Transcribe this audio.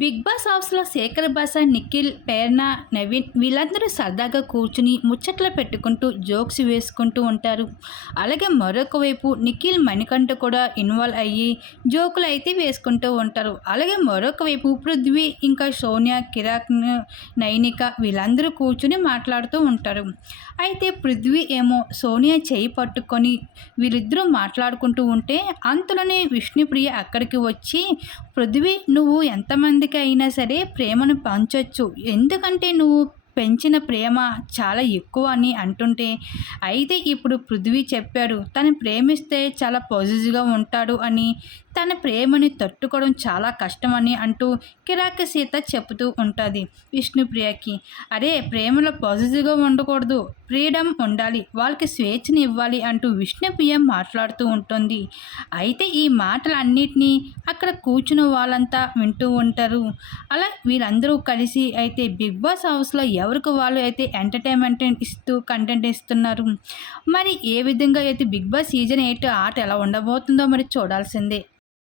Big boss హౌస్లో శేఖర్ బాస నిఖిల్ పేర్ణ నవీన్ వీళ్ళందరూ సరదాగా కూర్చుని ముచ్చట్లు పెట్టుకుంటూ జోక్స్ వేసుకుంటూ ఉంటారు. అలాగే మరొక వైపు నిఖిల్ మణికంఠ కూడా ఇన్వాల్వ్ అయ్యి జోకులు అయితే వేసుకుంటూ ఉంటారు. అలాగే మరొక వైపు పృథ్వీ ఇంకా సోనియా కిరాక్ నైనిక వీళ్ళందరూ కూర్చుని మాట్లాడుతూ ఉంటారు. అయితే పృథ్వీ ఏమో సోనియా చేయి పట్టుకొని వీళ్ళిద్దరూ మాట్లాడుకుంటూ ఉంటే అంతలోనే విష్ణుప్రియ అక్కడికి వచ్చి పృథ్వీ నువ్వు ఎంతమంది ఎంతమందికి అయినా సరే ప్రేమను పంచొచ్చు. ఎందుకంటే నువ్వు పెంచిన ప్రేమ చాలా ఎక్కువ అని అంటుంటే అయితే ఇప్పుడు పృథ్వీ చెప్పాడు తను ప్రేమిస్తే చాలా పాజిటివ్గా ఉంటాడు అని. తన ప్రేమని తట్టుకోవడం చాలా కష్టమని అంటూ కిరాక సీత చెబుతూ ఉంటుంది. విష్ణుప్రియకి అరే ప్రేమలో పాజిటివ్గా ఉండకూడదు ఫ్రీడమ్ ఉండాలి వాళ్ళకి స్వేచ్ఛని ఇవ్వాలి అంటూ విష్ణుప్రియ మాట్లాడుతూ ఉంటుంది. అయితే ఈ మాటలన్నిటినీ అక్కడ కూర్చున్న వాళ్ళంతా వింటూ ఉంటారు. అలా వీళ్ళందరూ కలిసి అయితే బిగ్ బాస్ హౌస్లో ఎవరికి వాళ్ళు అయితే ఎంటర్టైన్మెంట్ ఇస్తూ కంటెంట్ ఇస్తున్నారు? మరి ఏ విధంగా అయితే బిగ్ బాస్ సీజన్ ఎయిట్ ఆట ఎలా ఉండబోతుందో మరి చూడాల్సిందే.